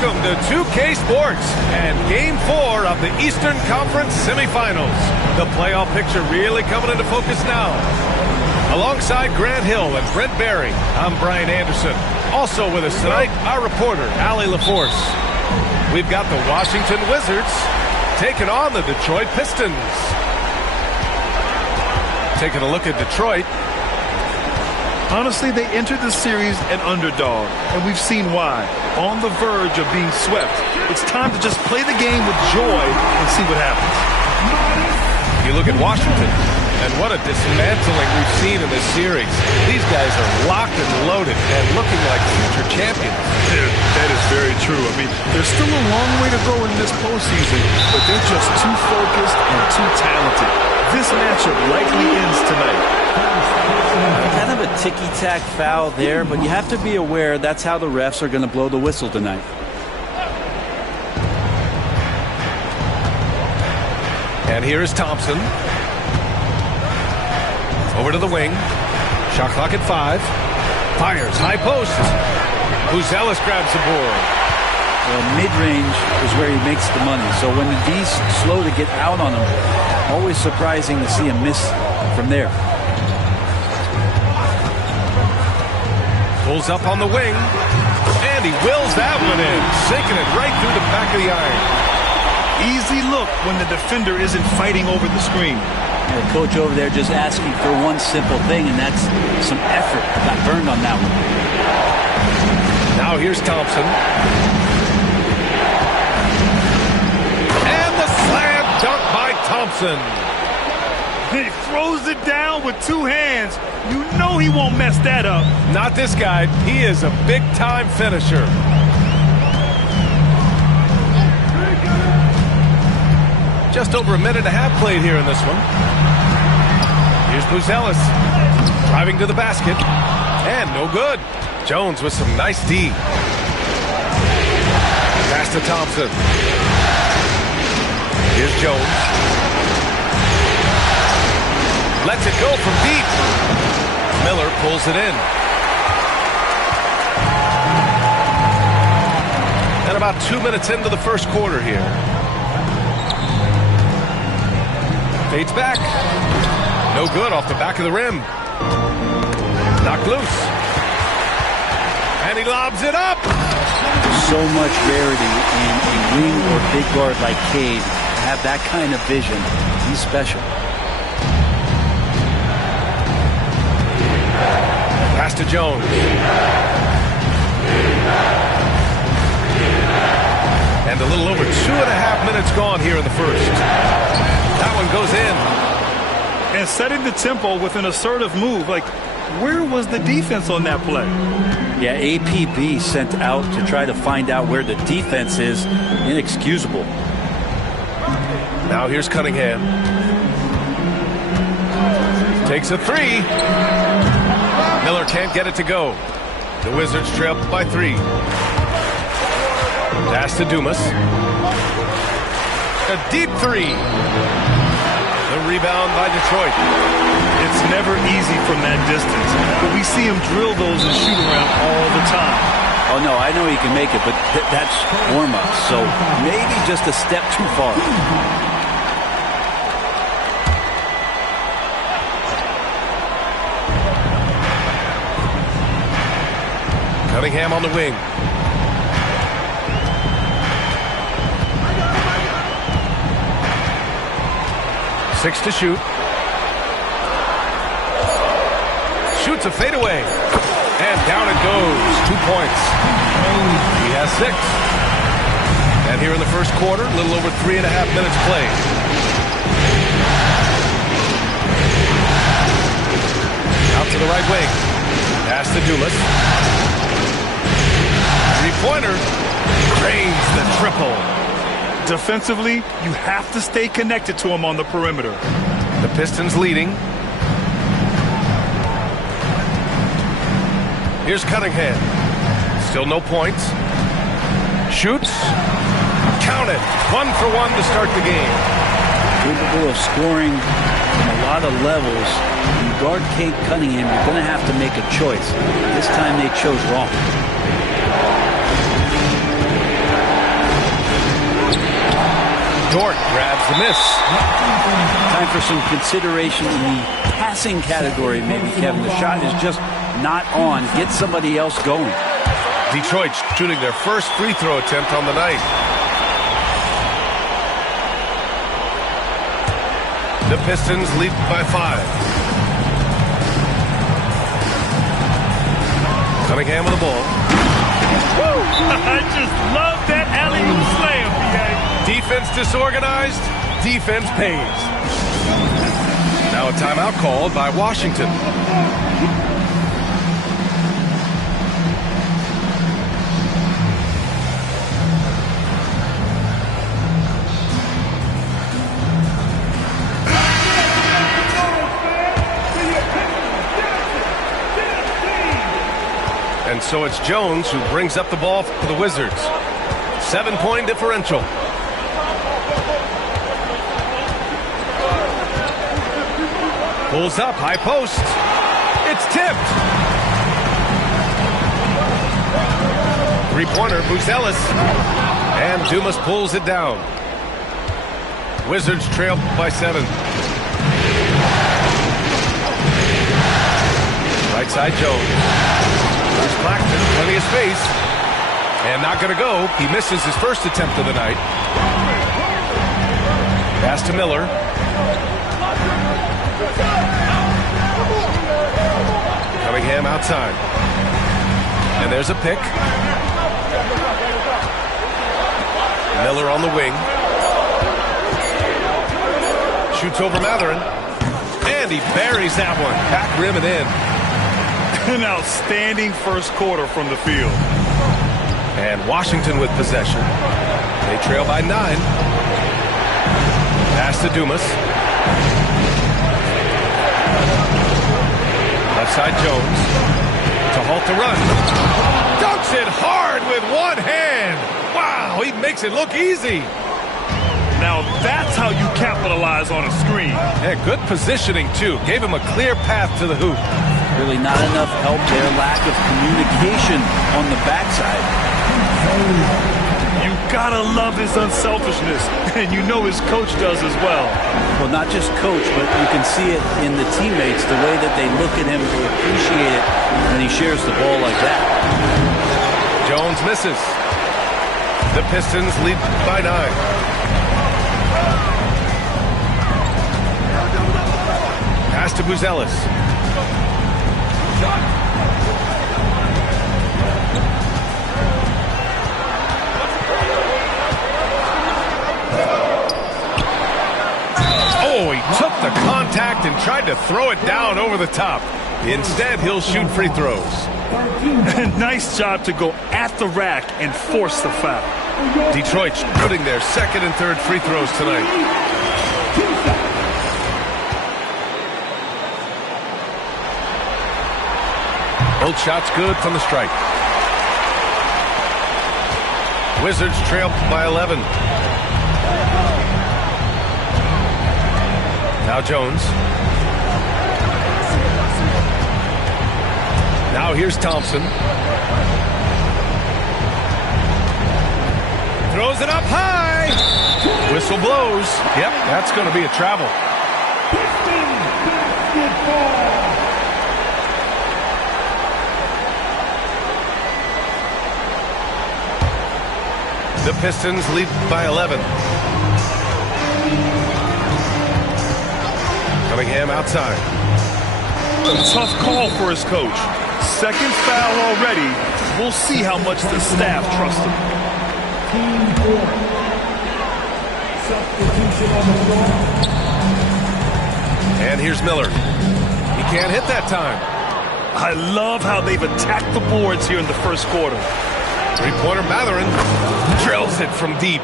Welcome to 2K Sports and Game 4 of the Eastern Conference semifinals. The playoff picture really coming into focus now. Alongside Grant Hill and Brent Barry, I'm Brian Anderson. Also with us tonight, our reporter, Allie LaForce. We've got the Washington Wizards taking on the Detroit Pistons. Taking a look at Detroit. Honestly, they entered the series an underdog, and we've seen why. On the verge of being swept. It's time to just play the game with joy and see what happens. You look at Washington, and what a dismantling we've seen in this series. These guys are locked and loaded and looking like future champions. Yeah, that is very true. I mean, there's still a long way to go in this postseason, but they're just too focused and too talented. This matchup likely ends tonight. Kind of a ticky-tack foul there, but you have to be aware that's how the refs are going to blow the whistle tonight. And here is Thompson. Over to the wing. Shot clock at 5. Fires, high post. Buzelis grabs the board. Well, mid-range is where he makes the money. So when the D's slow to get out on him, always surprising to see him miss from there. Pulls up on the wing, and he wills that one in, sinking it right through the back of the iron. Easy look when the defender isn't fighting over the screen. The coach over there just asking for one simple thing, and that's some effort. Got burned on that one. Now here's Thompson. And the slam dunk by Thompson. He throws it down with two hands. You know he won't mess that up. Not this guy. He is a big-time finisher. Just over a minute and a half played here in this one. Here's Buzelis driving to the basket. And no good. Jones with some nice D. Pass to Thompson. Here's Jones. Lets it go from deep. Miller pulls it in. And about 2 minutes into the first quarter here. Fades back. No good off the back of the rim. Knocked loose. And he lobs it up. So much rarity in a wing or big guard like Cade. To have that kind of vision, he's special. Pass to Jones. And a little over 2.5 minutes gone here in the first. That one goes in. And setting the tempo with an assertive move. Like, where was the defense on that play? Yeah, APB sent out to try to find out where the defense is. Inexcusable. Now here's Cunningham. Takes a 3. Miller can't get it to go. The Wizards trail by 3. Pass to Dumas. A deep 3. The rebound by Detroit. It's never easy from that distance, but we see him drill those and shoot around all the time. Oh, no, I know he can make it, but that's warm-up, so maybe just a step too far. Cunningham on the wing. Six to shoot. Shoots a fadeaway. And down it goes. 2 points. He has 6. And here in the first quarter, a little over 3.5 minutes played. Out to the right wing. Pass to Dumas. Three-pointer. Drains the triple. Defensively, you have to stay connected to him on the perimeter. The Pistons leading. Here's Cunningham. Still no points. Shoots. Count it. 1 for 1 to start the game. Capable of scoring from a lot of levels. When you guard Cade Cunningham, you're going to have to make a choice. This time they chose wrong. Dort grabs the miss. Time for some consideration in the passing category, maybe, Kevin. The shot is just not on. Get somebody else going. Detroit shooting their first free throw attempt on the night. The Pistons lead by 5. Cunningham with the ball. I just love that alley-oop slam, PA. Defense disorganized, defense pays. Now a timeout called by Washington. And so it's Jones who brings up the ball for the Wizards. 7-point differential. Pulls up, high post. It's tipped. Three-pointer, Buzelis. And Dumas pulls it down. Wizards trail by 7. Right side, Jones. There's Claxton, plenty of space. And not going to go. He misses his first attempt of the night. Pass to Miller. Cunningham outside. And there's a pick. Miller on the wing. Shoots over Matherin. And he buries that one. Back rim and in. An outstanding first quarter from the field. And Washington with possession. They trail by 9. Pass to Dumas. Left side Jones. To halt the run. Dunks it hard with one hand. Wow, he makes it look easy. Now that's how you capitalize on a screen. Yeah, good positioning too. Gave him a clear path to the hoop. Really not enough help there. Lack of communication on the backside. You gotta love his unselfishness, and you know his coach does as well. Well, not just coach, but you can see it in the teammates, the way that they look at him, they appreciate it when he shares the ball like that. Jones misses. The Pistons lead by 9. Pass to Buzelis. Oh, he took the contact and tried to throw it down over the top. Instead, he'll shoot free throws. Nice job to go at the rack and force the foul. Detroit shooting their second and third free throws tonight. Both shots good from the strike. Wizards trail by 11. Now Jones. Now here's Thompson. Throws it up high. Whistle blows. Yep, that's going to be a travel. The Pistons lead by 11. Cunningham outside. A tough call for his coach. Second foul already. We'll see how much the staff trusts him. And here's Miller. He can't hit that time. I love how they've attacked the boards here in the first quarter. Three-pointer Matherin drills it from deep.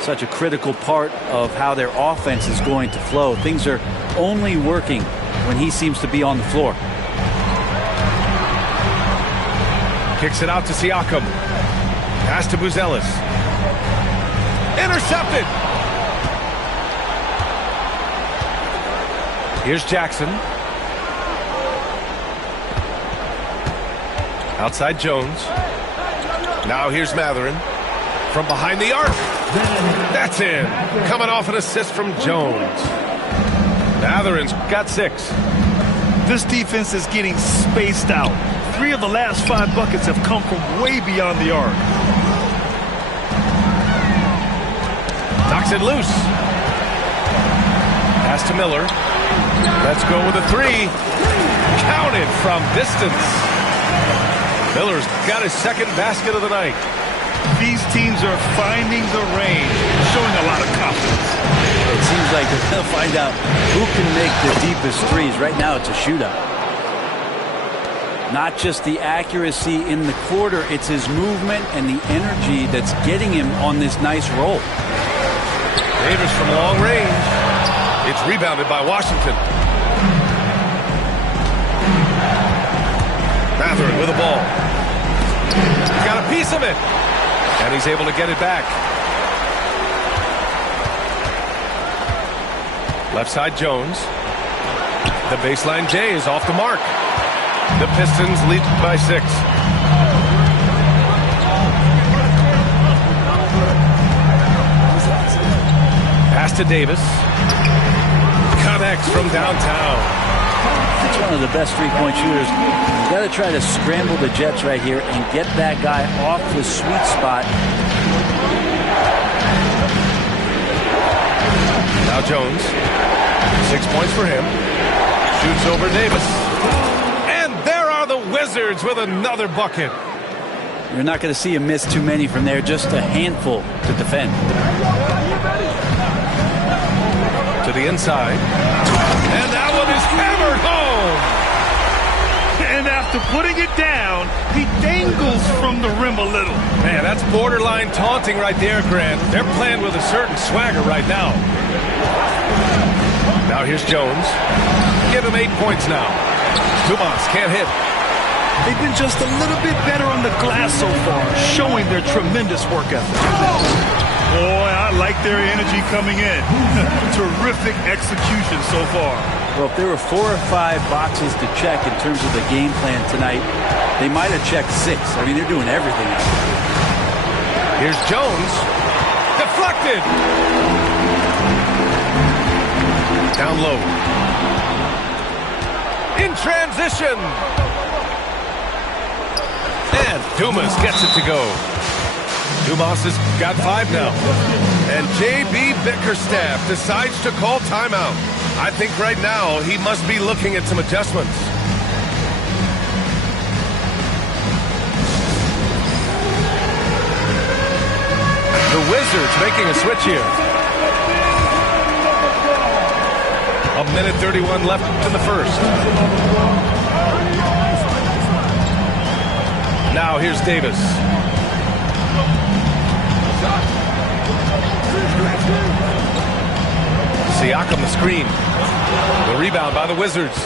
Such a critical part of how their offense is going to flow. Things are only working when he seems to be on the floor. Kicks it out to Siakam. Pass to Buzelis. Intercepted. Here's Jackson. Outside Jones. Now here's Matherin. From behind the arc. That's in. Coming off an assist from Jones. Matherin's got 6. This defense is getting spaced out. 3 of the last 5 buckets have come from way beyond the arc. Knocks it loose. Pass to Miller. Let's go with a 3. Counted from distance. Miller's got his second basket of the night. These teams are finding the range, showing a lot of confidence. It seems like they're going to find out who can make the deepest threes. Right now, it's a shootout. Not just the accuracy in the quarter, it's his movement and the energy that's getting him on this nice roll. Davis from long range. It's rebounded by Washington. Matherin with the ball. He's got a piece of it. And he's able to get it back. Left side Jones. The baseline J is off the mark. The Pistons lead by 6. Pass to Davis. Connects from downtown. He's one of the best three-point shooters. You've got to try to scramble the Jets right here and get that guy off the sweet spot. Now Jones. 6 points for him. Shoots over Davis. And there are the Wizards with another bucket. You're not going to see him miss too many from there. Just a handful to defend. To the inside. And that one is hammered home. And after putting it down, he dangles from the rim a little. Man, that's borderline taunting right there, Grant. They're playing with a certain swagger right now. Now here's Jones. Give him 8 points now. Dumas can't hit. They've been just a little bit better on the glass so far, showing their tremendous work ethic. Boy, I like their energy coming in. Terrific execution so far. Well, if there were 4 or 5 boxes to check in terms of the game plan tonight, they might have checked 6. I mean, they're doing everything out there. Here's Jones. Deflected. Down low. In transition. And Dumas gets it to go. Dumas has got 5 now. And J.B. Bickerstaff decides to call timeout. I think right now he must be looking at some adjustments. The Wizards making a switch here. 1:31 left in the first. Now here's Davis. Siakam the screen. The rebound by the Wizards.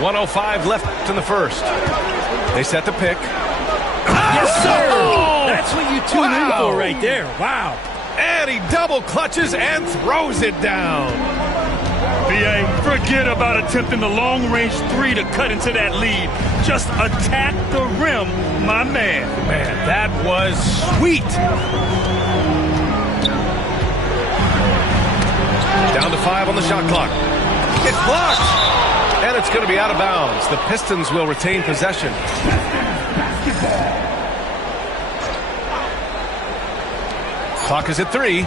.105 left in the first. They set the pick. Yes, sir! Oh, that's what you tune in for right there. Wow. And he double clutches and throws it down. B.A., forget about attempting the long-range 3 to cut into that lead. Just attack the rim, my man. Man, that was sweet. Down to 5 on the shot clock. It's blocked. And it's going to be out of bounds. The Pistons will retain possession. Clock is at 3.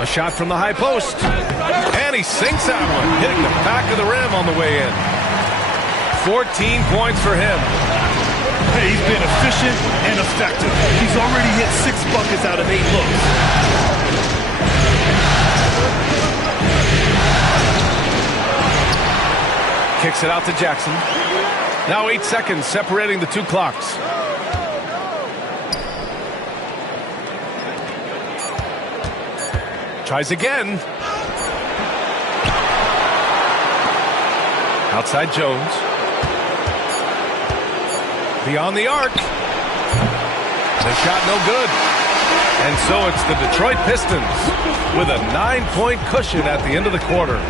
A shot from the high post. And he sinks that one, hitting the back of the rim on the way in. 14 points for him. Hey, he's been efficient and effective. He's already hit 6 buckets out of 8 looks. Kicks it out to Jackson. Now 8 seconds separating the 2 clocks. Tries again. Outside Jones. Beyond the arc. The shot no good. And so it's the Detroit Pistons with a 9-point cushion at the end of the quarter.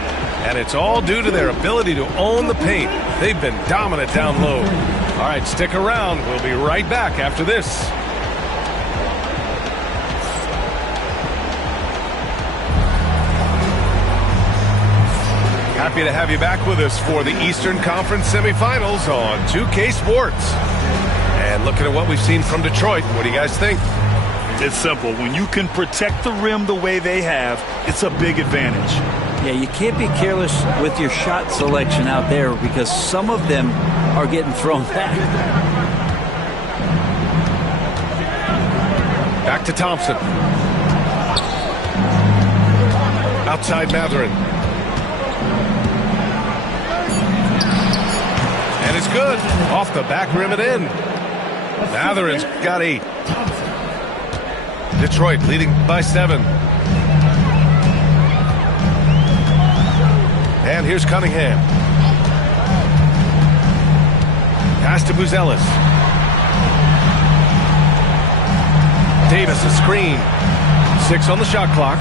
And it's all due to their ability to own the paint. They've been dominant down low. All right, stick around. We'll be right back after this. Happy to have you back with us for the Eastern Conference semifinals on 2K Sports. And looking at what we've seen from Detroit, what do you guys think? It's simple. When you can protect the rim the way they have, it's a big advantage. Yeah, you can't be careless with your shot selection out there because some of them are getting thrown back. Back to Thompson. Outside Matherin. And it's good. Off the back rim and in. Matherin's got 8. Detroit leading by 7. And here's Cunningham. Pass to Buzelis. Davis a screen. 6 on the shot clock.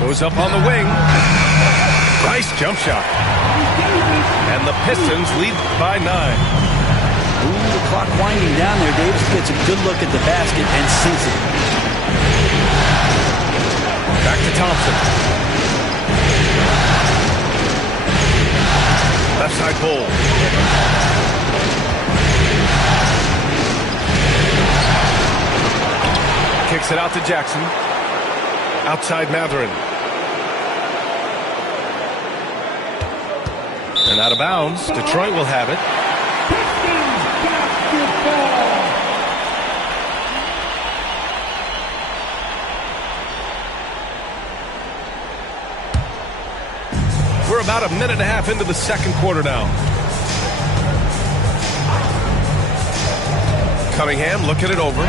Goes up on the wing. Nice jump shot. And the Pistons lead by 9. Ooh, the clock winding down there. Davis gets a good look at the basket and sinks it. Back to Thompson. Left side Bull. Kicks it out to Jackson. Outside Matherin. And out of bounds. Detroit will have it. We're about a minute and a half into the second quarter now. Cunningham looking it over.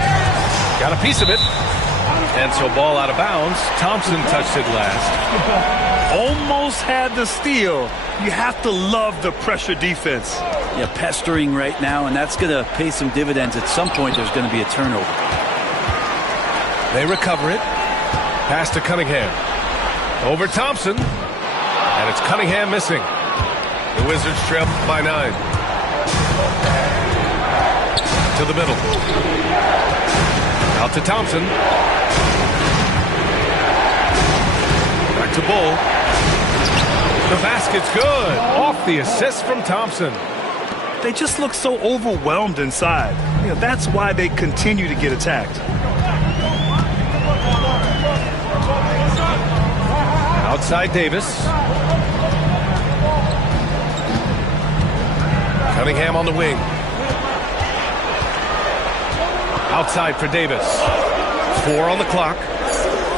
Got a piece of it. And so ball out of bounds. Thompson touched it last. Almost had the steal. You have to love the pressure defense. Yeah, pestering right now, and that's going to pay some dividends. At some point, there's going to be a turnover. They recover it. Pass to Cunningham. Over Thompson. And it's Cunningham missing. The Wizards trail by 9. To the middle. Out to Thompson. Back to Bull. The basket's good. Off the assist from Thompson. They just look so overwhelmed inside. You know, that's why they continue to get attacked. Outside Davis. Cunningham on the wing. Outside for Davis. 4 on the clock.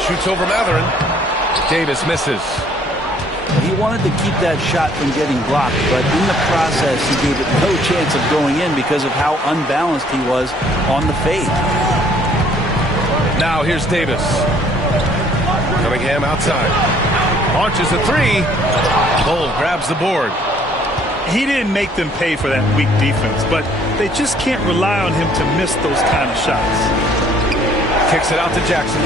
Shoots over Matherin. Davis misses. He wanted to keep that shot from getting blocked, but in the process, he gave it no chance of going in because of how unbalanced he was on the fade. Now here's Davis. Cunningham outside. Launches a 3. Bull grabs the board. He didn't make them pay for that weak defense, but they just can't rely on him to miss those kind of shots. Kicks it out to Jackson.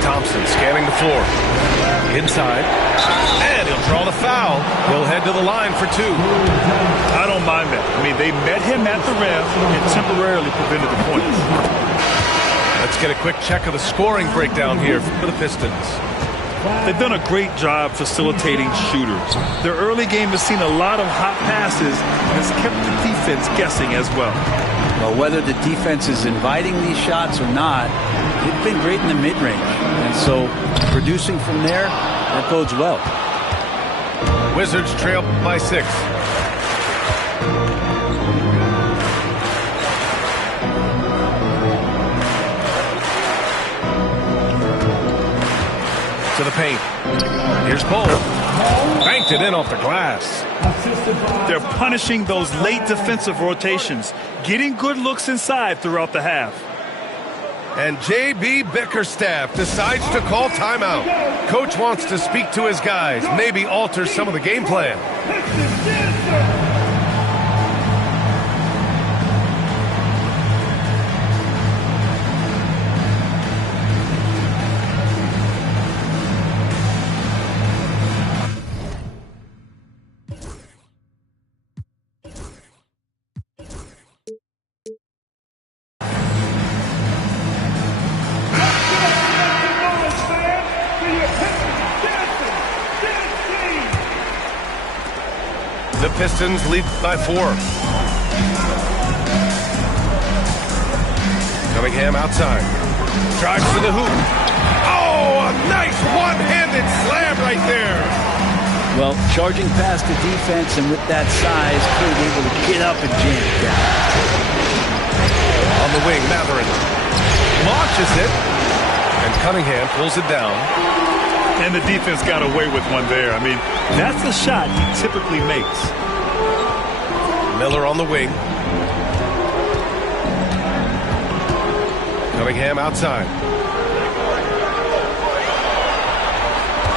Thompson scanning the floor. Inside. And he'll draw the foul. He'll head to the line for 2. I don't mind that. I mean, they met him at the rim and temporarily prevented the points. Let's get a quick check of the scoring breakdown here for the Pistons. They've done a great job facilitating shooters. Their early game has seen a lot of hot passes and has kept the defense guessing as well. Well, whether the defense is inviting these shots or not, they've been great in the mid-range. And so producing from there, that bodes well. Wizards trail by 6. To the paint. Here's Bull. Banked it in off the glass. They're punishing those late defensive rotations, getting good looks inside throughout the half. And J.B. Bickerstaff decides to call timeout. Coach wants to speak to his guys, maybe alter some of the game plan. Pistons lead by 4. Cunningham outside. Drives to the hoop. Oh, a nice one-handed slam right there. Well, charging past the defense, and with that size, King able to get up and jam it down. On the wing, Matherin launches it, and Cunningham pulls it down. And the defense got away with one there. I mean, that's the shot he typically makes. Miller on the wing. Cunningham outside.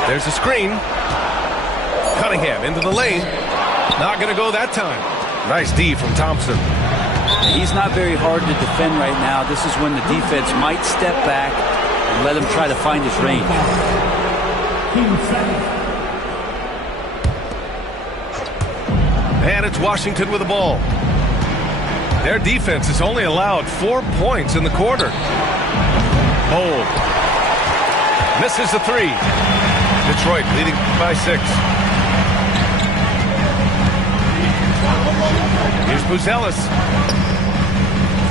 There's a screen. Cunningham into the lane. Not going to go that time. Nice D from Thompson. He's not very hard to defend right now. This is when the defense might step back and let him try to find his range. And it's Washington with the ball. Their defense has only allowed 4 points in the quarter. Hold. Misses the 3. Detroit leading by 6. Here's Buzelis.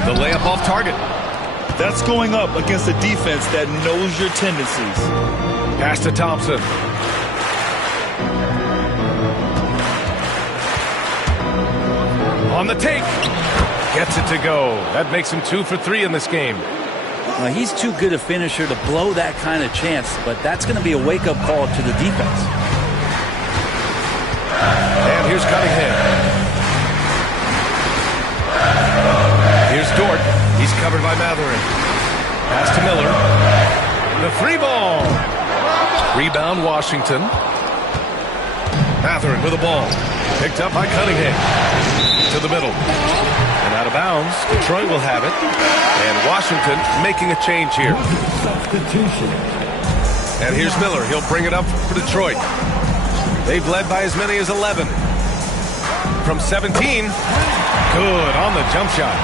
The layup off target. That's going up against a defense that knows your tendencies. Pass to Thompson. On the take. Gets it to go. That makes him 2 for 3 in this game. He's too good a finisher to blow that kind of chance, but that's going to be a wake-up call to the defense. And here's Cunningham. Here's Dort. He's covered by Matherin. Pass to Miller. The 3 ball. Rebound Washington. Matherin with the ball. Picked up by Cunningham. To the middle. And out of bounds. Detroit will have it. And Washington making a change here. And here's Miller. He'll bring it up for Detroit. They've led by as many as 11. From 17. Good on the jump shot.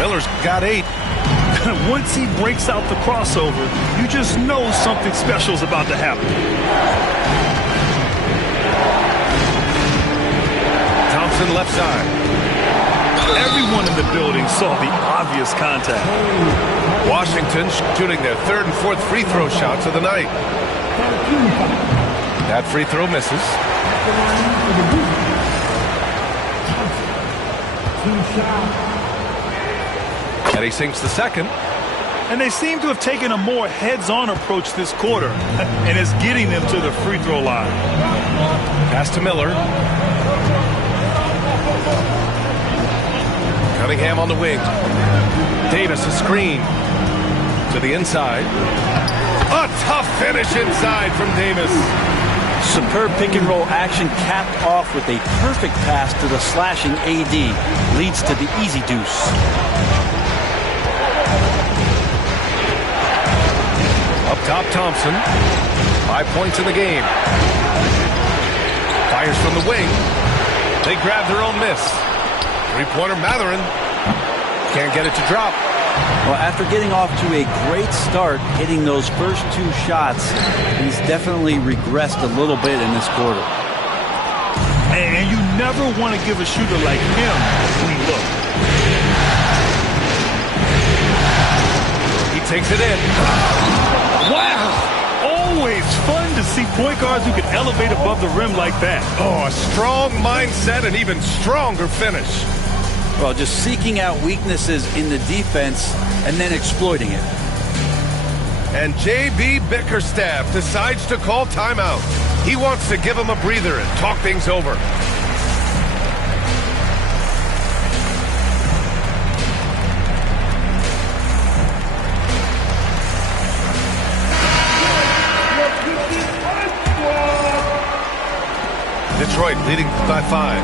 Miller's got 8. Once he breaks out the crossover, you just know something special is about to happen. Thompson left side. Everyone in the building saw the obvious contact. Washington shooting their 3rd and 4th free throw shots of the night. That free throw misses. And he sinks the second. And they seem to have taken a more heads-on approach this quarter, and it's getting them to the free throw line. Pass to Miller. Cunningham on the wing. Davis a screen to the inside. A tough finish inside from Davis. Superb pick-and-roll action capped off with a perfect pass to the slashing AD. Leads to the easy deuce. Up top, Thompson. 5 points in the game. Fires from the wing. They grab their own miss. Three-pointer Matherin. Can't get it to drop. Well, after getting off to a great start, hitting those first 2 shots, he's definitely regressed a little bit in this quarter. And you never want to give a shooter like him a clean look. He takes it in. Wow! Always fun to see point guards who can elevate above the rim like that. Oh, a strong mindset and even stronger finish. Well, just seeking out weaknesses in the defense and then exploiting it. And J.B. Bickerstaff decides to call timeout. He wants to give him a breather and talk things over. Detroit leading by 5.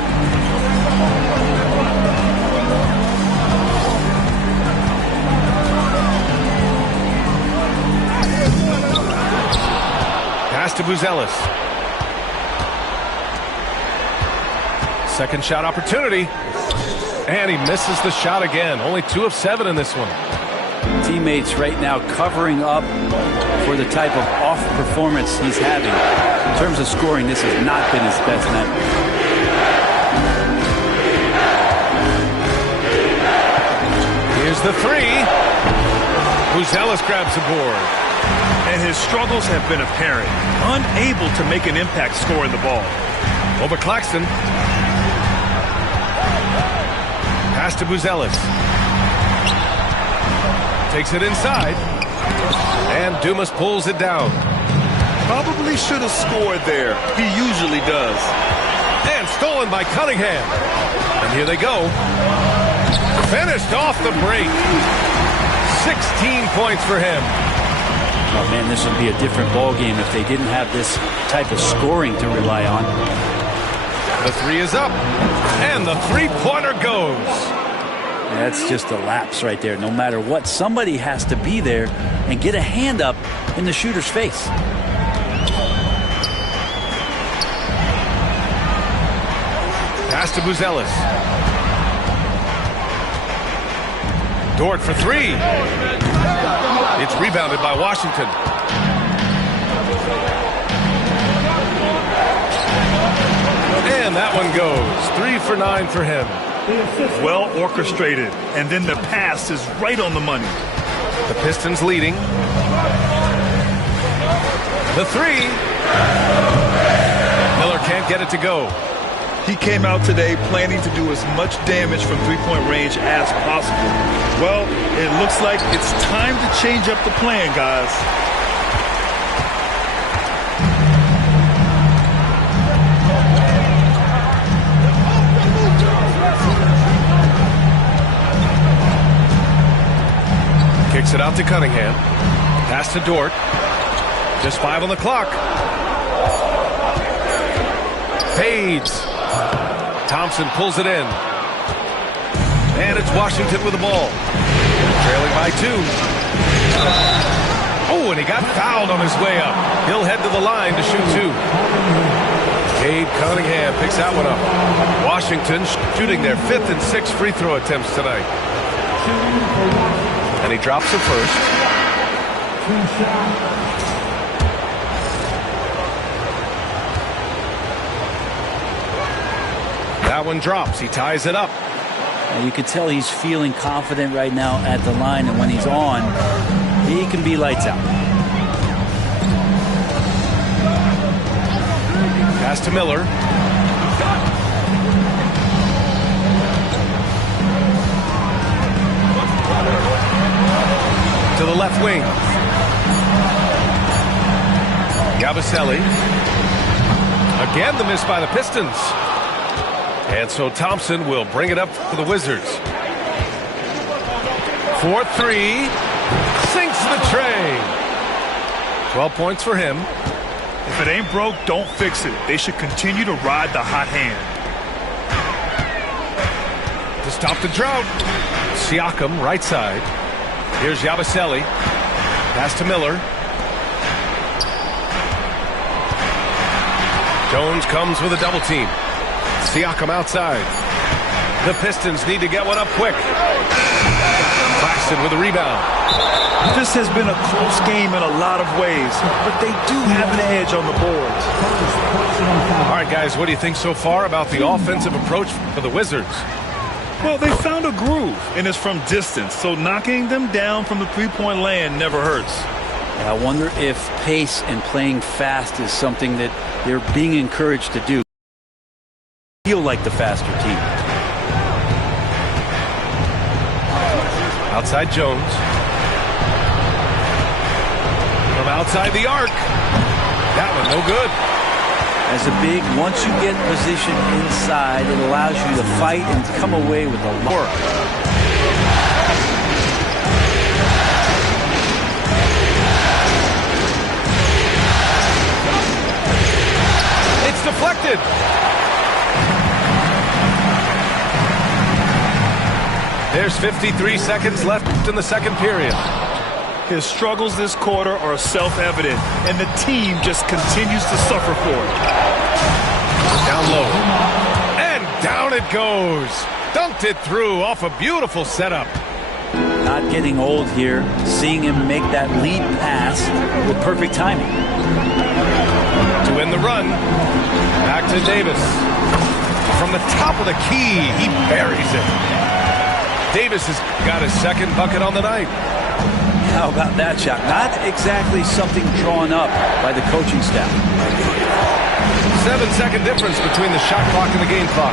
Pass to Buzelis. Second shot opportunity. And he misses the shot again. Only 2 of 7 in this one. Teammates right now covering up for the type of off performance he's having. In terms of scoring, this has not been his best night. The three. Buzelis grabs the board. And his struggles have been apparent. Unable to make an impact scoring the ball. Over Claxton. Pass to Buzelis. Takes it inside. And Dumas pulls it down. Probably should have scored there. He usually does. And stolen by Cunningham. And here they go. Finished off the break. 16 points for him. Oh, man, this would be a different ball game if they didn't have this type of scoring to rely on. The three is up. And the three-pointer goes. That's just a lapse right there. No matter what, somebody has to be there and get a hand up in the shooter's face. Pass to Buzelis. Dort for three. It's rebounded by Washington. And that one goes. 3 for 9 for him. Well orchestrated. And then the pass is right on the money. The Pistons leading. The three. Miller can't get it to go. He came out today planning to do as much damage from three-point range as possible. Well, it looks like it's time to change up the plan, guys. Kicks it out to Cunningham. Pass to Dort. Just 5 on the clock. Fades. Thompson pulls it in. And it's Washington with the ball. Trailing by 2. Oh, and he got fouled on his way up. He'll head to the line to shoot 2. Cade Cunningham picks that one up. Washington shooting their 5th and 6th free throw attempts tonight. And he drops the first. That one drops. He ties it up. And you can tell he's feeling confident right now at the line, and when he's on, he can be lights out. Pass to Miller. To the left wing. Yabusele. Again the miss by the Pistons. And so Thompson will bring it up for the Wizards. 4-3. Sinks the tray. 12 points for him. If it ain't broke, don't fix it. They should continue to ride the hot hand. To stop the drought. Siakam, right side. Here's Yabusele. Pass to Miller. Jones comes with a double team. Siakam outside. The Pistons need to get one up quick. Claxton with a rebound. This has been a close game in a lot of ways, but they do have an edge on the boards. All right, guys, what do you think so far about the offensive approach for the Wizards? Well, they found a groove, and it's from distance, so knocking them down from the three-point land never hurts. And I wonder if pace and playing fast is something that they're being encouraged to do. Feel like the faster team. Outside Jones. From outside the arc. That one no good. As a big, once you get position inside, it allows you to fight and come away with a lot. It's deflected. There's 53 seconds left in the second period. His struggles this quarter are self-evident, and the team just continues to suffer for it. Down low. And down it goes. Dunked it through off a beautiful setup. Not getting old here. Seeing him make that lead pass with perfect timing. To win the run. Back to Davis. From the top of the key, he buries it. Davis has got his second bucket on the night. How about that shot? Not exactly something drawn up by the coaching staff. 7-second difference between the shot clock and the game clock.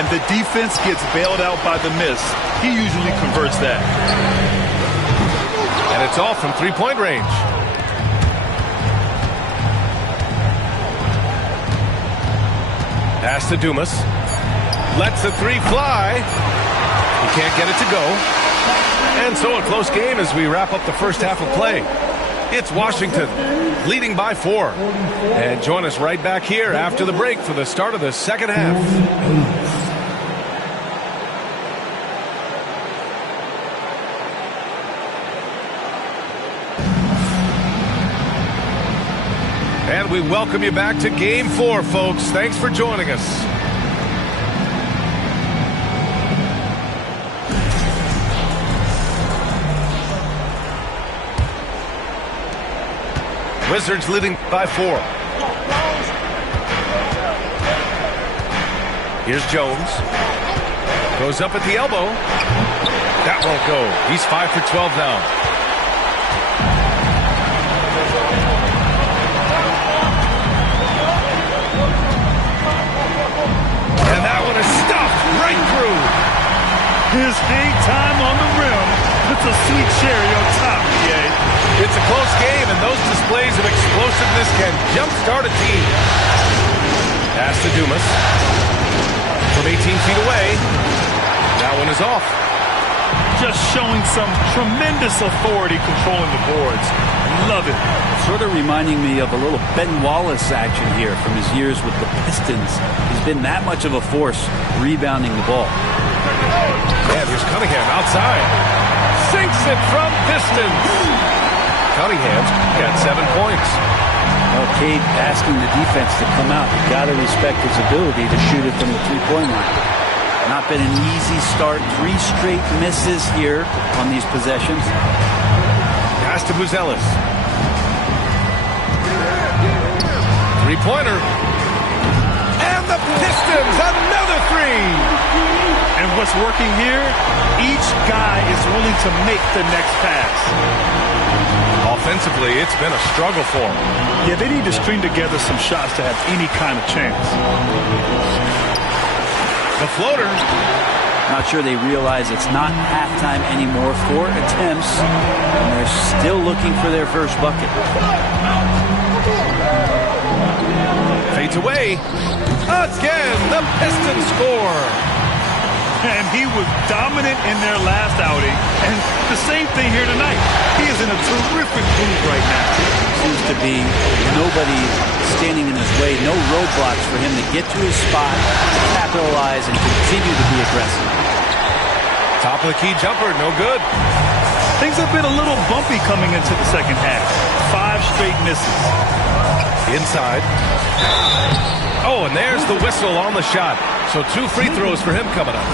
And the defense gets bailed out by the miss. He usually converts that. And it's off from three-point range. Pass to Dumas. Lets the three fly. He can't get it to go. And so a close game as we wrap up the first half of play. It's Washington leading by 4. And join us right back here after the break for the start of the second half. And we welcome you back to Game 4, folks. Thanks for joining us. Wizards leading by 4. Here's Jones. Goes up at the elbow. That won't go. He's 5 for 12 now. And that one is stuffed right through. His hang time on the rim. It's a sweet cherry on top, Yay. It's a close game, and those displays of explosiveness can jumpstart a team. Pass to Dumas. From 18 feet away. That one is off. Just showing some tremendous authority controlling the boards. Love it. Sort of reminding me of a little Ben Wallace action here from his years with the Pistons. He's been that much of a force rebounding the ball. Yeah, here's Cunningham outside. Sinks it from distance. Cunningham's got 7 points. Well, Cade asking the defense to come out. You got to respect his ability to shoot it from the three-point line. Not been an easy start. 3 straight misses here on these possessions. Pass to Buzelis. Three-pointer. And the Pistons, another 3. And what's working here, each guy is willing to make the next pass. Offensively, it's been a struggle for them. Yeah, they need to string together some shots to have any kind of chance. The floater. Not sure they realize it's not halftime anymore. 4 attempts, and they're still looking for their first bucket. Fades away. Again, the Pistons score. And he was dominant in their last outing. And the same thing here tonight. He is in a terrific mood right now. Seems to be nobody standing in his way. No roadblocks for him to get to his spot, capitalize, and continue to be aggressive. Top of the key jumper, no good. Things have been a little bumpy coming into the second half. 5 straight misses. Inside. Oh, and there's the whistle on the shot. So 2 free throws for him coming up.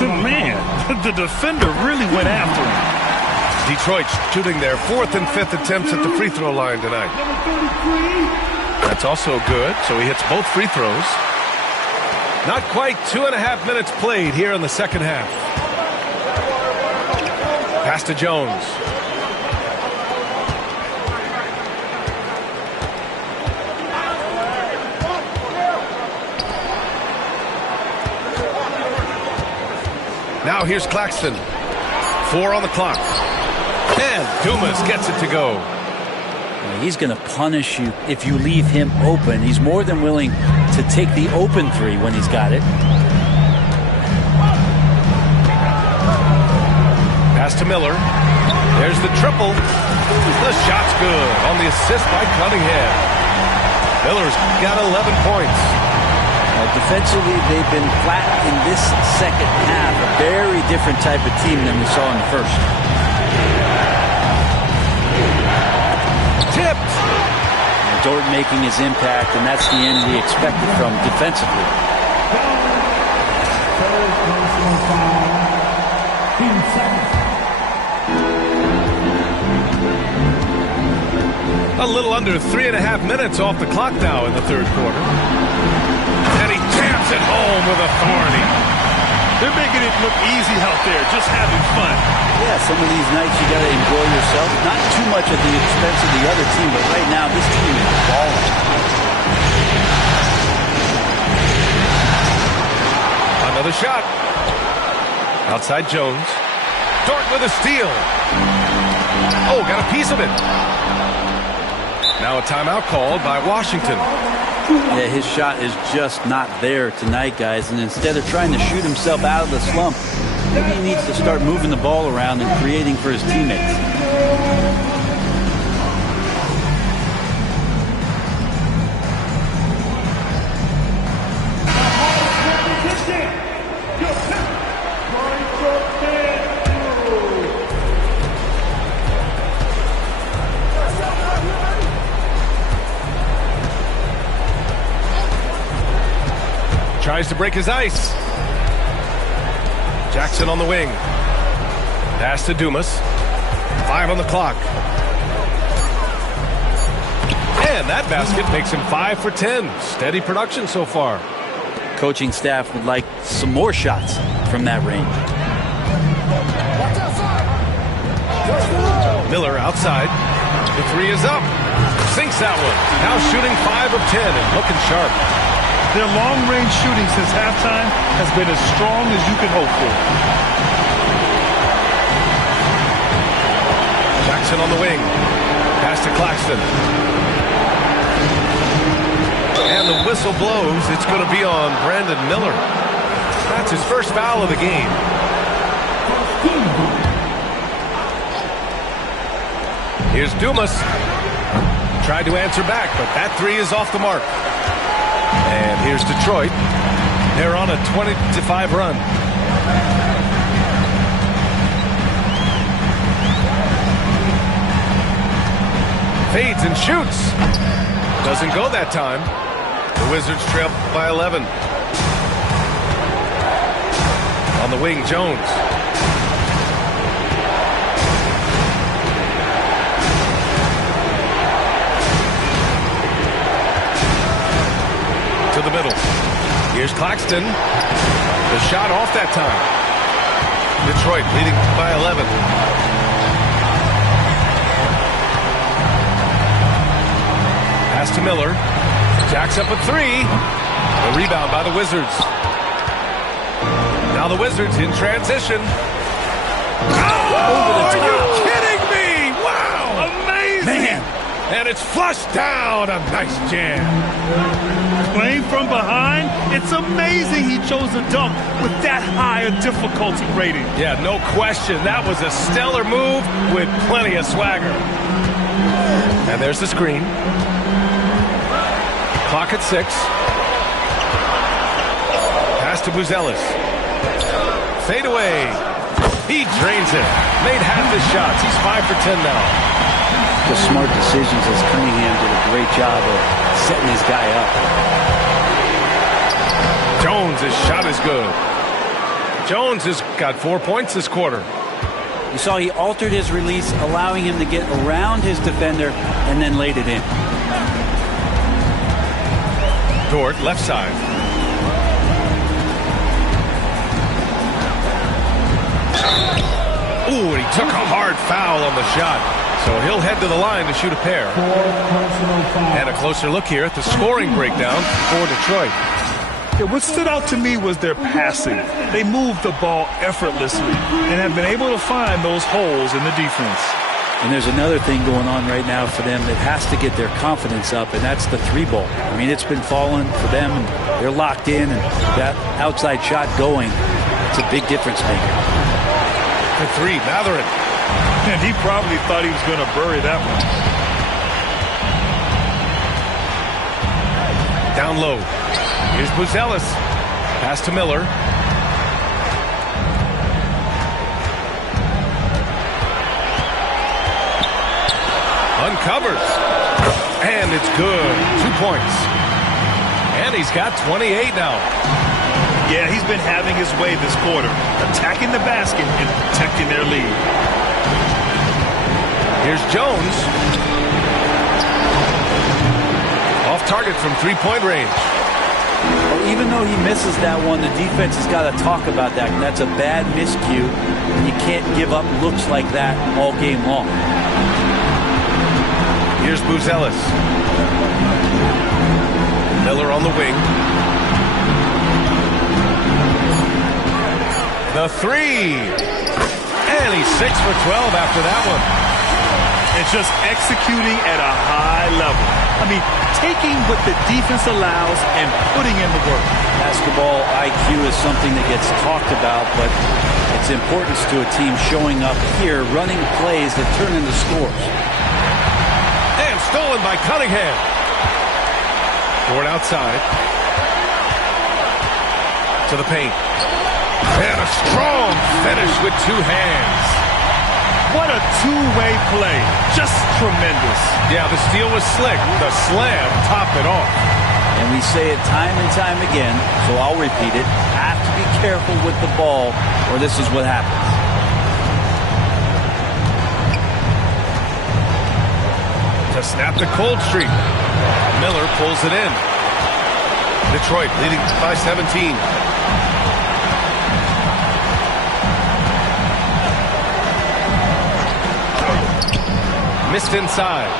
Man, the defender really went after him. Detroit's shooting their 4th and 5th attempts at the free throw line tonight. That's also good, so he hits both free throws. Not quite 2.5 minutes played here in the second half. Pass to Jones. Now here's Claxton. 4 on the clock. And Dumas gets it to go. He's going to punish you if you leave him open. He's more than willing to take the open 3 when he's got it. Pass to Miller. There's the triple. The shot's good on the assist by Cunningham. Miller's got 11 points. Defensively, they've been flat in this second half. A very different type of team than we saw in the first. Tipped. Dort making his impact, and that's the end we expected from defensively. A little under 3.5 minutes off the clock now in the third quarter. And he jams it home with authority. They're making it look easy out there, just having fun. Yeah, some of these nights you got to enjoy yourself. Not too much at the expense of the other team, but right now this team is balling. Another shot. Outside Jones. Dort with a steal. Oh, got a piece of it. Now a timeout called by Washington. Yeah, his shot is just not there tonight, guys. And instead of trying to shoot himself out of the slump, maybe he needs to start moving the ball around and creating for his teammates. Tries to break his ice. Jackson on the wing. Pass to Dumas. 5 on the clock. And that basket makes him 5 for 10. Steady production so far. Coaching staff would like some more shots from that range. Miller outside. The three is up. Sinks that one. Now shooting 5 of 10 and looking sharp. Their long-range shooting since halftime has been as strong as you could hope for. Jackson on the wing. Pass to Claxton. And the whistle blows. It's going to be on Brandon Miller. That's his first foul of the game. Here's Dumas. Tried to answer back, but that three is off the mark. And here's Detroit. They're on a 20-5 run. Fades and shoots. Doesn't go that time. The Wizards trail by 11. On the wing, Jones. To the middle. Here's Claxton. The shot off that time. Detroit leading by 11. Pass to Miller. Jacks up a three. A rebound by the Wizards. Now the Wizards in transition. Oh, are you kidding me? Wow! Amazing! Man. And it's flushed down. A nice jam. Playing from behind, it's amazing he chose a dunk with that high a difficulty rating. Yeah, no question. That was a stellar move with plenty of swagger. And there's the screen. Clock at 6. Pass to Buzelis. Fade away. He drains it. Made half his shots. He's 5 for 10 now. The smart decisions as Cunningham did a great job of setting his guy up. Jones' shot is good. Jones has got 4 points this quarter. You saw he altered his release, allowing him to get around his defender and then laid it in. Dort, left side. Ooh, and he took a hard foul on the shot. So he'll head to the line to shoot a pair. And a closer look here at the scoring breakdown for Detroit. Yeah, what stood out to me was their passing. They moved the ball effortlessly and have been able to find those holes in the defense. And there's another thing going on right now for them that has to get their confidence up, and that's the three ball. I mean, it's been falling for them, and they're locked in, and that outside shot going, it's a big difference maker. The three, Matherin. And he probably thought he was going to bury that one. Down low. Here's Buzelis. Pass to Miller. Uncovers. And it's good. 2 points. And he's got 28 now. Yeah, he's been having his way this quarter, attacking the basket and protecting their lead. Here's Jones. Off target from three-point range. Well, even though he misses that one, the defense has got to talk about that. And that's a bad miscue. You can't give up looks like that all game long. Here's Buzelis. Miller on the wing. The three. And he's 6 for 12 after that one. It's just executing at a high level. I mean, taking what the defense allows and putting in the work. Basketball IQ is something that gets talked about, but its importance to a team showing up here, running plays that turn into scores. And stolen by Cunningham. Ford outside. To the paint. And a strong finish with two hands. What a two-way play. Just tremendous. Yeah, the steal was slick. The slam topped it off. And we say it time and time again, so I'll repeat it. Have to be careful with the ball, or this is what happens. To snap the cold streak. Miller pulls it in. Detroit leading by 17. Missed inside.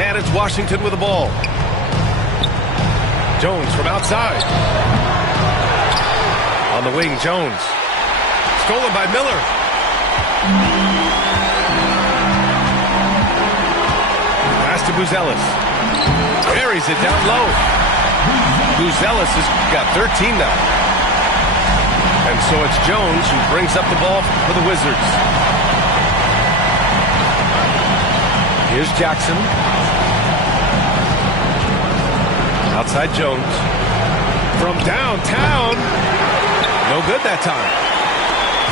And it's Washington with the ball. Jones from outside. On the wing, Jones. Stolen by Miller. Pass to Buzelis. Buries it down low. Buzelis has got 13 now. And so it's Jones who brings up the ball for the Wizards. Here's Jackson. Outside Jones. From downtown. No good that time.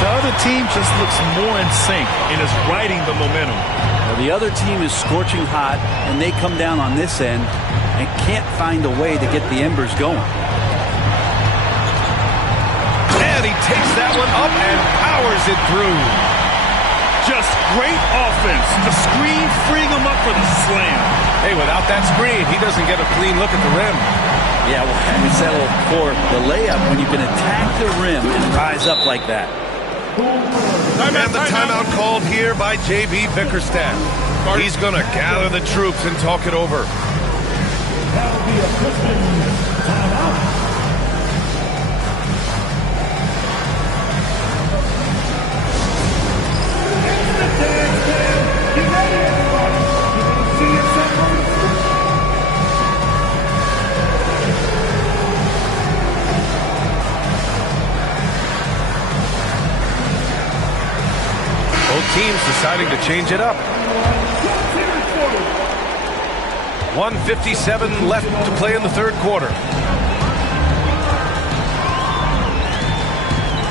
The other team just looks more in sync and is riding the momentum. Well, the other team is scorching hot, and they come down on this end and can't find a way to get the embers going. And he takes that one up and powers it through. Just great offense. The screen freeing him up for the slam. Hey, without that screen, he doesn't get a clean look at the rim. Yeah, well, having settled for the layup when you can attack the rim and rise up like that. And the timeout called here by J.B. Bickerstaff. He's going to gather the troops and talk it over. That'll be a Pistons timeout. Both teams deciding to change it up. 1:57 left to play in the third quarter.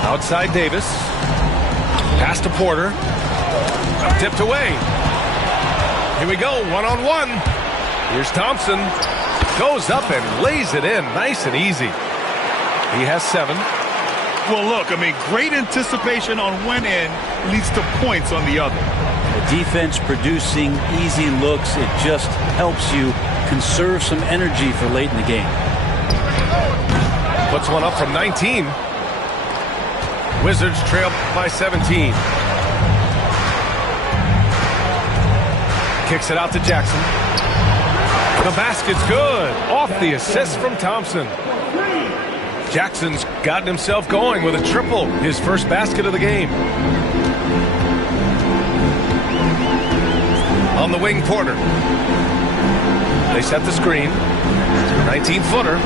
Outside Davis. Pass to Porter. Tipped away. Here we go, one-on-one. Here's Thompson. Goes up and lays it in, nice and easy. He has 7. Well, look, I mean, great anticipation on one end leads to points on the other. The defense producing easy looks, it just helps you conserve some energy for late in the game. Puts one up from 19. Wizards trail by 17. Kicks it out to Jackson. The basket's good. Off the assist from Thompson. Jackson's gotten himself going with a triple. His first basket of the game. On the wing, Porter. They set the screen. 19-footer.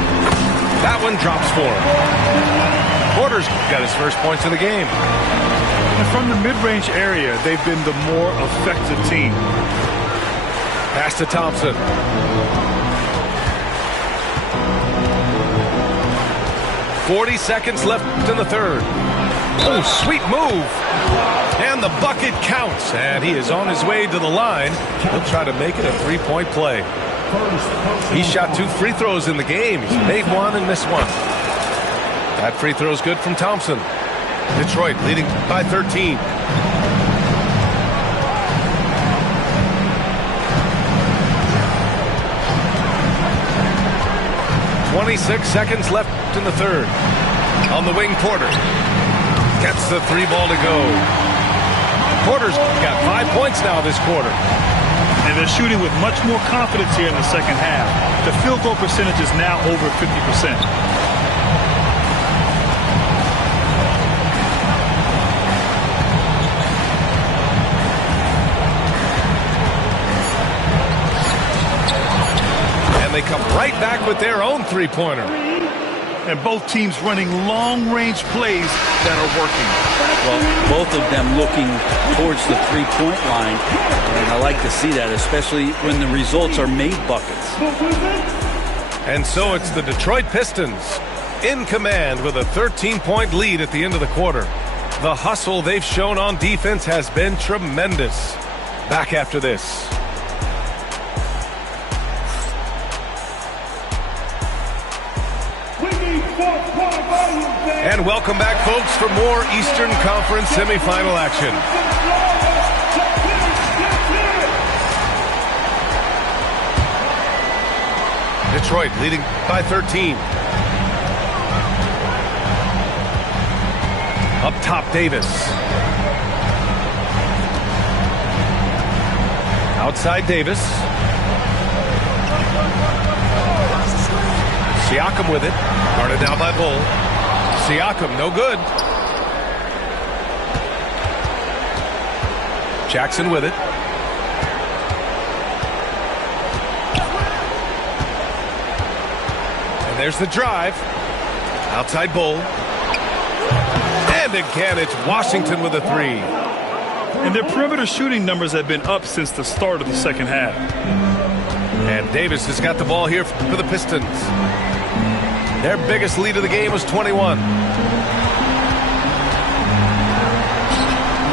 That one drops for him. Porter's got his first points of the game. And from the mid-range area, they've been the more effective team. Pass to Thompson. "40 seconds left in the third. Oh, sweet move. And the bucket counts. And he is on his way to the line. He'll try to make it a three-point play. He shot 2 free throws in the game. He made one and missed one. That free throw is good from Thompson. Detroit leading by 13. 26 seconds left in the third. On the wing, Porter gets the 3 ball to go. Porter's got 5 points now this quarter. And they're shooting with much more confidence here in the second half. The field goal percentage is now over 50%. And they come right back with their own 3-pointer. And both teams running long-range plays that are working. Well, both of them looking towards the 3-point line. And I like to see that, especially when the results are made buckets. And so it's the Detroit Pistons in command with a 13-point lead at the end of the quarter. The hustle they've shown on defense has been tremendous. Back after this. And welcome back, folks, for more Eastern Conference semifinal action. Detroit leading by 13. Up top, Davis. Outside, Davis. Siakam with it. Guarded down by Bull. Siakam, no good. Jackson with it. And there's the drive. Outside Bull. And again, it's Washington with a 3. And their perimeter shooting numbers have been up since the start of the second half. And Davis has got the ball here for the Pistons. Their biggest lead of the game was 21.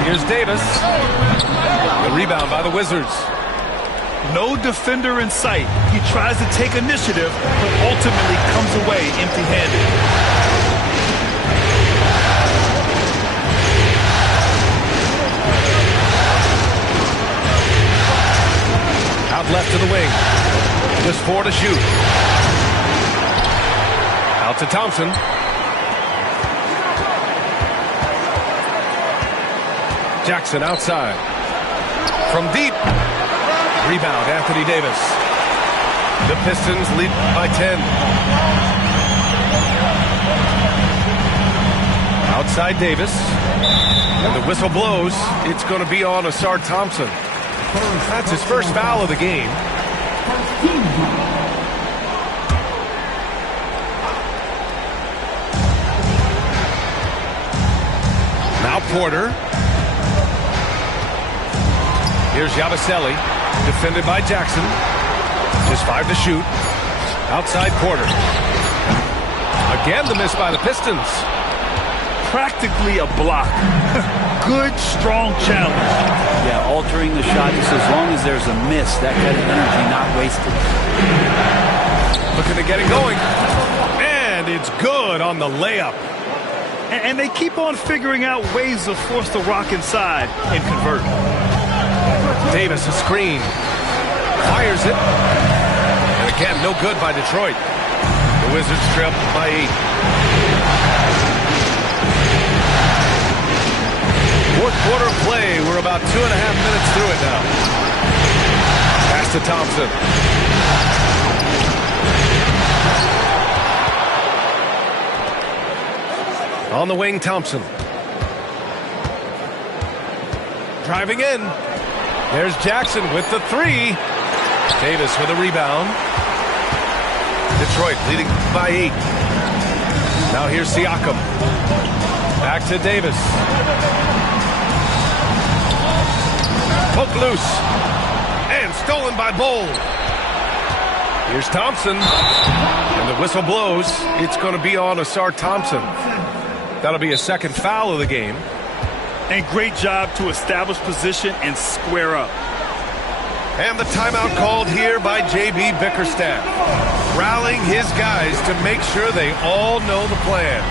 Here's Davis. The rebound by the Wizards. No defender in sight. He tries to take initiative, but ultimately comes away empty-handed. Out left to the wing. Just 4 to shoot. Out to Thompson. Jackson outside. From deep. Rebound, Anthony Davis. The Pistons lead by 10. Outside Davis. And the whistle blows. It's going to be on Asar Thompson. That's his first foul of the game. Now Porter. Here's Yabusele, defended by Jackson. Just 5 to shoot. Outside Porter. Again, the miss by the Pistons. Practically a block. Good, strong challenge. Yeah, altering the shot just as long as there's a miss. That kind of energy not wasted. Looking to get it going. And it's good on the layup. And they keep on figuring out ways to force the rock inside and convert. Davis, a screen. Fires it. And again, no good by Detroit. The Wizards trail by 8. Fourth quarter of play. We're about 2.5 minutes through it now. Pass to Thompson. On the wing, Thompson. Driving in. There's Jackson with the 3. Davis with a rebound. Detroit leading by 8. Now here's Siakam. Back to Davis. Poke loose. And stolen by Bull. Here's Thompson. And the whistle blows. It's going to be on Asar Thompson. That'll be a second foul of the game. And great job to establish position and square up. And the timeout called here by J.B. Bickerstaff, rallying his guys to make sure they all know the plans.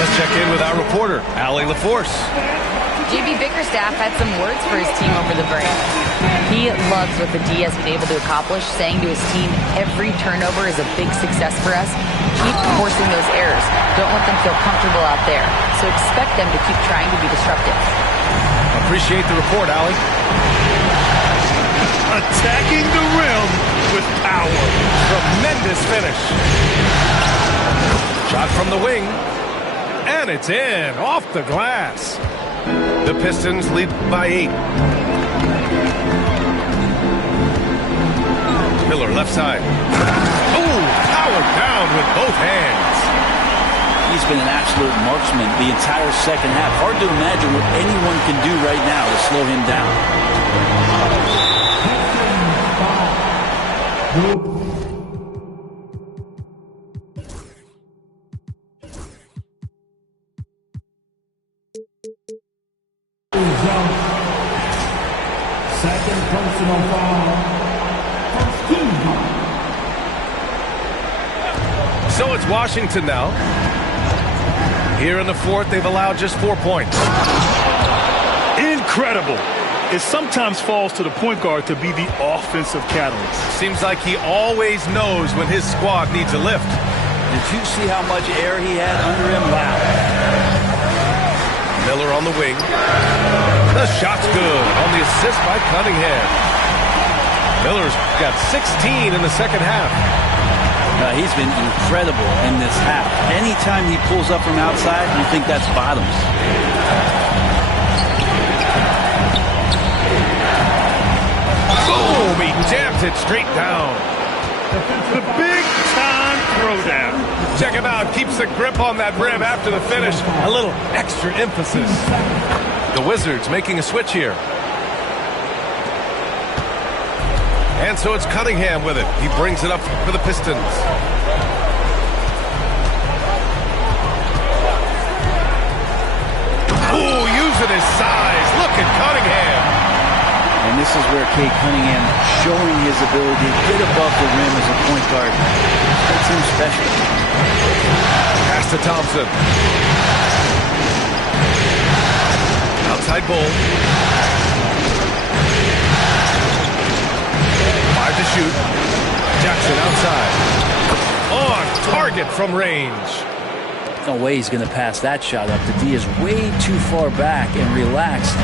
Let's check in with our reporter, Allie LaForce. JB Bickerstaff had some words for his team over the break. He loves what the D has been able to accomplish, saying to his team, every turnover is a big success for us. Keep forcing those errors. Don't let them feel comfortable out there. So expect them to keep trying to be disruptive. Appreciate the report, Allie. Attacking the rim with power. Tremendous finish. Shot from the wing. And it's in, off the glass. The Pistons lead by 8. Miller left side. Oh, powered down with both hands. He's been an absolute marksman the entire second half. Hard to imagine what anyone can do right now to slow him down. Second personal foul. So it's Washington now. Here in the fourth, they've allowed just 4 points. Incredible. It sometimes falls to the point guard to be the offensive catalyst. Seems like he always knows when his squad needs a lift. Did you see how much air he had under him? Wow. Miller on the wing. The shot's good on the assist by Cunningham. Miller's got 16 in the second half. He's been incredible in this half. Anytime he pulls up from outside, you think that's bottoms. Boom! He jams it straight down. The big-time throwdown. Check him out. Keeps the grip on that rim after the finish. A little extra emphasis. The Wizards making a switch here. And so it's Cunningham with it. He brings it up for the Pistons. Ooh, using his size. Look at Cunningham. And this is where Cade Cunningham showing his ability to get above the rim as a point guard. Makes him special. Pass to Thompson. Outside Bull. 5 to shoot. Jackson outside. On target from range. No way he's going to pass that shot up. The D is way too far back and relaxed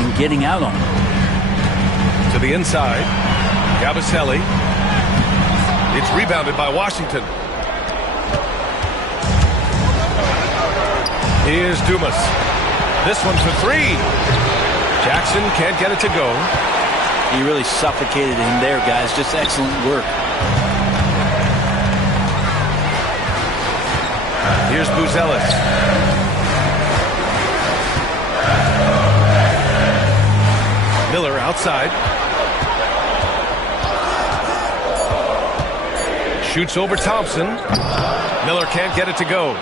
in getting out on him. To the inside. Gabaselli. It's rebounded by Washington. Here's Dumas. This one for 3. Jackson can't get it to go. He really suffocated him there, guys. Just excellent work. Here's Buzelis. Miller outside. Shoots over Thompson. Miller can't get it to go.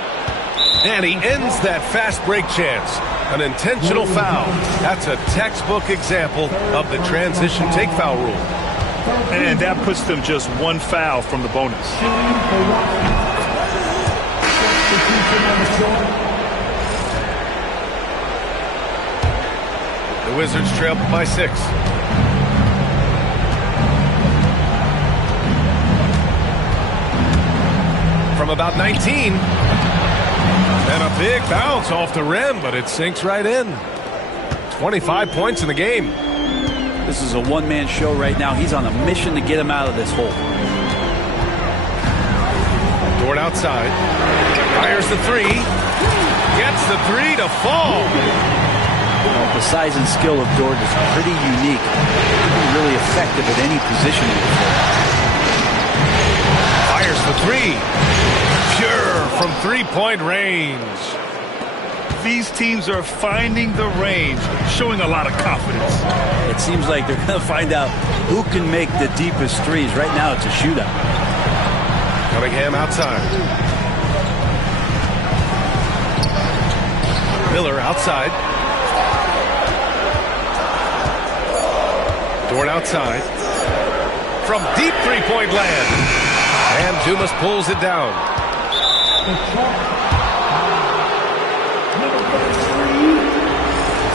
And he ends that fast break chance. An intentional foul. That's a textbook example of the transition take foul rule. And that puts them just 1 foul from the bonus. The Wizards trail by 6. From about 19. And a big bounce off the rim, but it sinks right in. 25 points in the game. This is a one-man show right now. He's on a mission to get him out of this hole. Dort outside. Fires the 3. Gets the 3 to fall. Well, the size and skill of Dort is pretty unique. Really effective at any position. Fires the 3. Pure from 3-point range. These teams are finding the range, showing a lot of confidence. It seems like they're going to find out who can make the deepest threes. Right now, it's a shootout. Cunningham outside. Miller outside. Dort outside. From deep 3-point land. And Dumas pulls it down.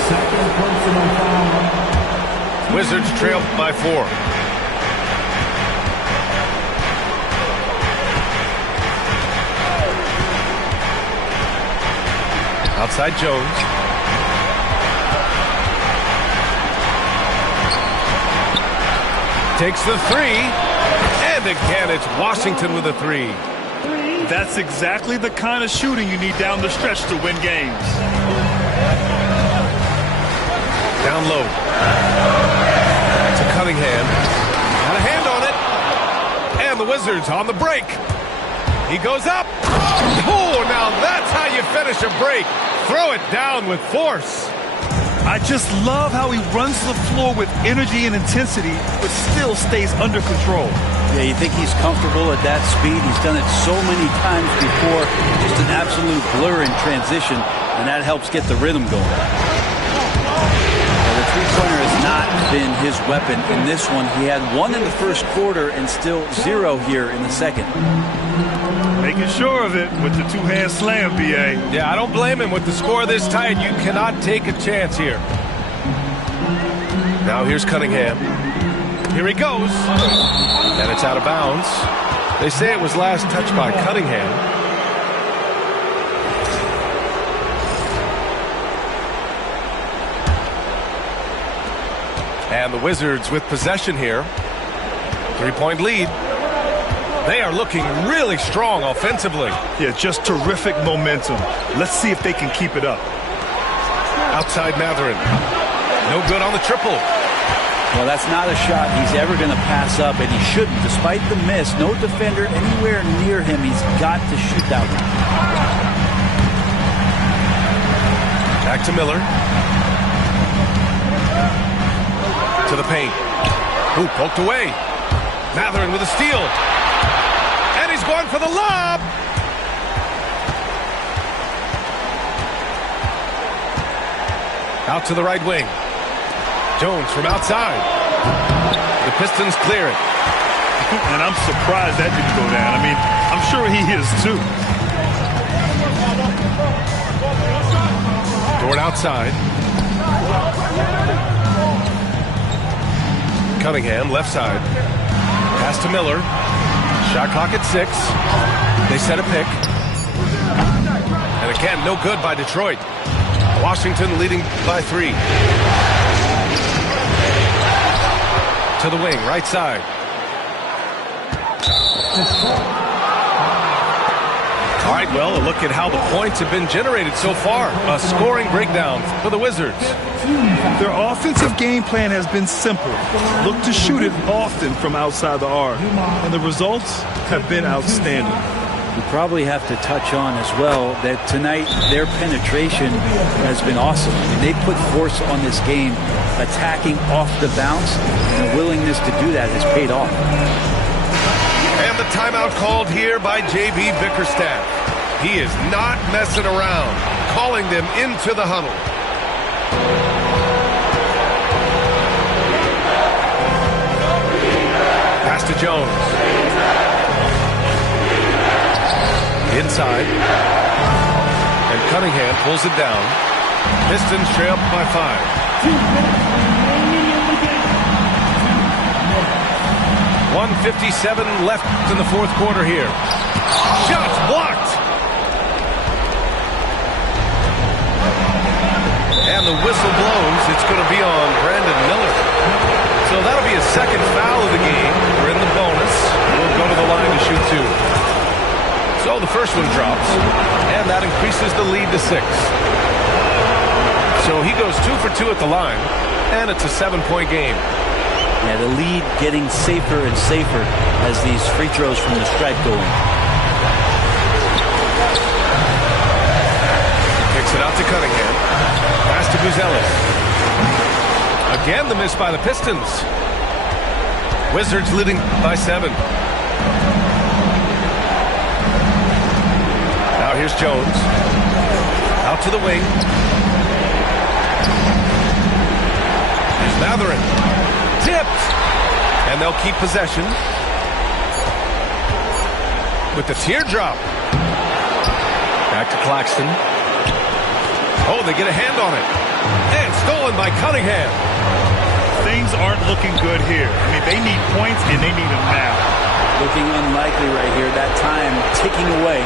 Second personal foul. Wizards trail by 4. Outside Jones. Takes the 3. And again, it's Washington with a 3. That's exactly the kind of shooting you need down the stretch to win games. Down low. To Cunningham. Got a hand on it. And the Wizards on the break. He goes up. Oh, now that's how you finish a break. Throw it down with force. I just love how he runs the floor with energy and intensity, but still stays under control. Yeah, you think he's comfortable at that speed. He's done it so many times before. Just an absolute blur in transition, and that helps get the rhythm going. Well, the three-pointer has not been his weapon in this one. He had 1 in the first quarter and still 0 here in the second. Making sure of it with the two-hand slam, B.A. Yeah, I don't blame him. With the score this tight, you cannot take a chance here. Now here's Cunningham. Here he goes. And it's out of bounds. They say it was last touched by Cunningham. And the Wizards with possession here. 3-point lead. They are looking really strong offensively. Yeah, just terrific momentum. Let's see if they can keep it up. Outside Matherin. No good on the triple. Well, that's not a shot he's ever going to pass up, and he shouldn't. Despite the miss, no defender anywhere near him. He's got to shoot that one. Back to Miller. To the paint. Ooh, poked away. Matherin with a steal. And he's going for the lob. Out to the right wing. Jones from outside. The Pistons clear it. And I'm surprised that didn't go down. I mean, I'm sure he is too. Dort outside. Cunningham, left side. Pass to Miller. Shot clock at 6. They set a pick. And again, no good by Detroit. Washington leading by 3. To the wing, right side. All right, well, a look at how the points have been generated so far. A scoring breakdown for the Wizards. Their offensive game plan has been simple. Look to shoot it often from outside the arc. And the results have been outstanding. We probably have to touch on as well that tonight their penetration has been awesome. I mean, they put force on this game, attacking off the bounce, and the willingness to do that has paid off. And the timeout called here by J.B. Bickerstaff. He is not messing around, calling them into the huddle. Pass to Jones. Inside. And Cunningham pulls it down. Pistons trail by 5. 1:57 left in the fourth quarter here. Shots blocked. And the whistle blows. It's going to be on Brandon Miller. So that'll be his second foul of the game. We're in the bonus. We'll go to the line to shoot 2. So the first one drops. And that increases the lead to 6. So he goes 2 for 2 at the line. And it's a 7-point game. Yeah, the lead getting safer and safer as these free throws from the stripe go in. Kicks it out to Cunningham. Pass to Buzelis. Again, the miss by the Pistons. Wizards leading by 7. Now here's Jones. Out to the wing. Here's Matherin. Tipped. And they'll keep possession. With the teardrop. Back to Claxton. Oh, they get a hand on it. And stolen by Cunningham. Things aren't looking good here. I mean, they need points, and they need them now. Looking unlikely right here. That time ticking away.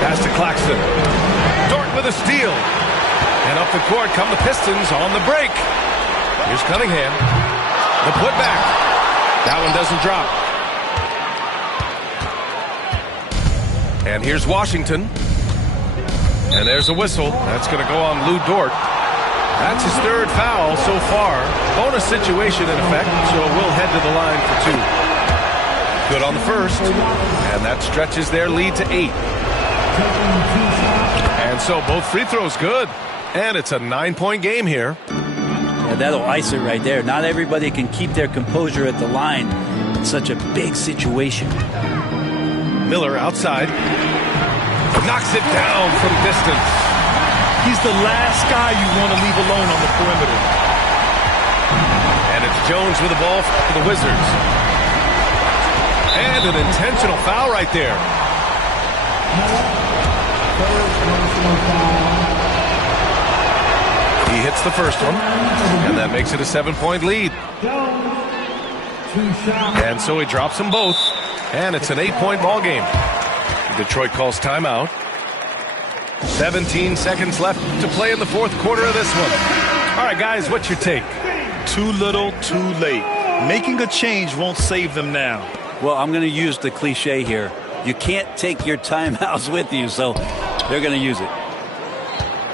Pass to Claxton. Dort with a steal. And up the court come the Pistons on the break. Here's Cunningham. The putback. That one doesn't drop. And here's Washington. And there's a whistle. That's going to go on Lou Dort. That's his third foul so far. Bonus situation in effect, so we'll head to the line for 2. Good on the first. And that stretches their lead to 8. And so both free throws good. And it's a 9-point game here. Yeah, that'll ice it right there. Not everybody can keep their composure at the line in such a big situation. Miller outside. Knocks it down from distance. He's the last guy you want to leave alone on the perimeter. And it's Jones with the ball for the Wizards. And an intentional foul right there. He hits the first one, and that makes it a 7-point lead. And so he drops them both, and it's an 8-point ball game. Detroit calls timeout. 17 seconds left to play in the fourth quarter of this one. All right, guys, what's your take? Too little, too late. Making a change won't save them now. Well, I'm going to use the cliche here. You can't take your timeouts with you, so they're going to use it.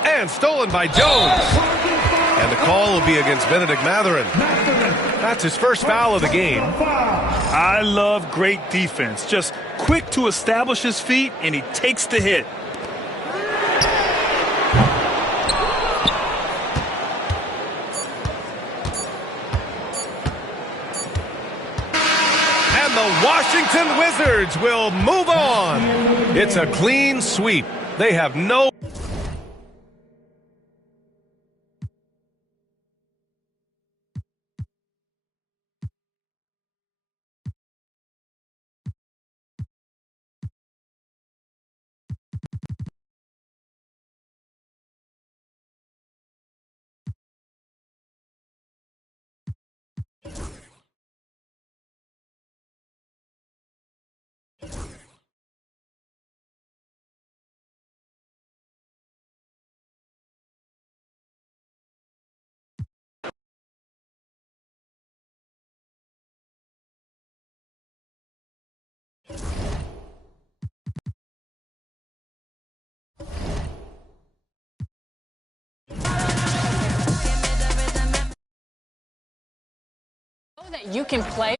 And stolen by Jones. And the call will be against Benedict Mathurin. That's his first foul of the game. I love great defense. Just quick to establish his feet, and he takes the hit. And the Washington Wizards will move on. It's a clean sweep. They have no... That you can play